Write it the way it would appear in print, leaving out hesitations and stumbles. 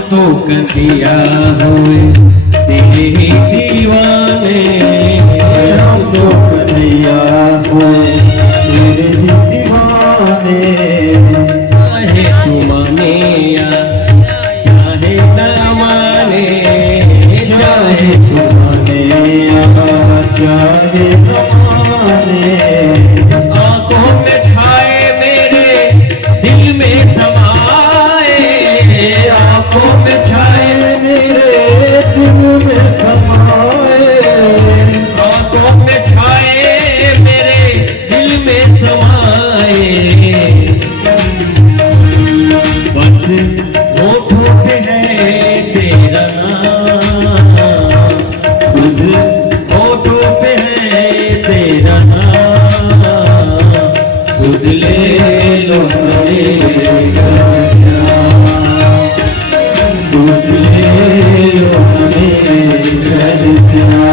तो कतिया हुए तेरे ही दीवाने, हम तो कन्हैया हुए तेरे ही दीवाने। चाहे तू माने या चाहे ना माने, चाहे तू माने या चाहे न माने, आंखों में छाए मेरे दिल में समाए, आंखों में छाए मेरे दिल में समाए, आंखों में छाए मेरे दिल में समाए। बस होठों पे है तेरा नाम, बस होठों पे है तेरा नाम, सुध ले लो मेरा श्याम, सुध ले लो मेरा श्याम।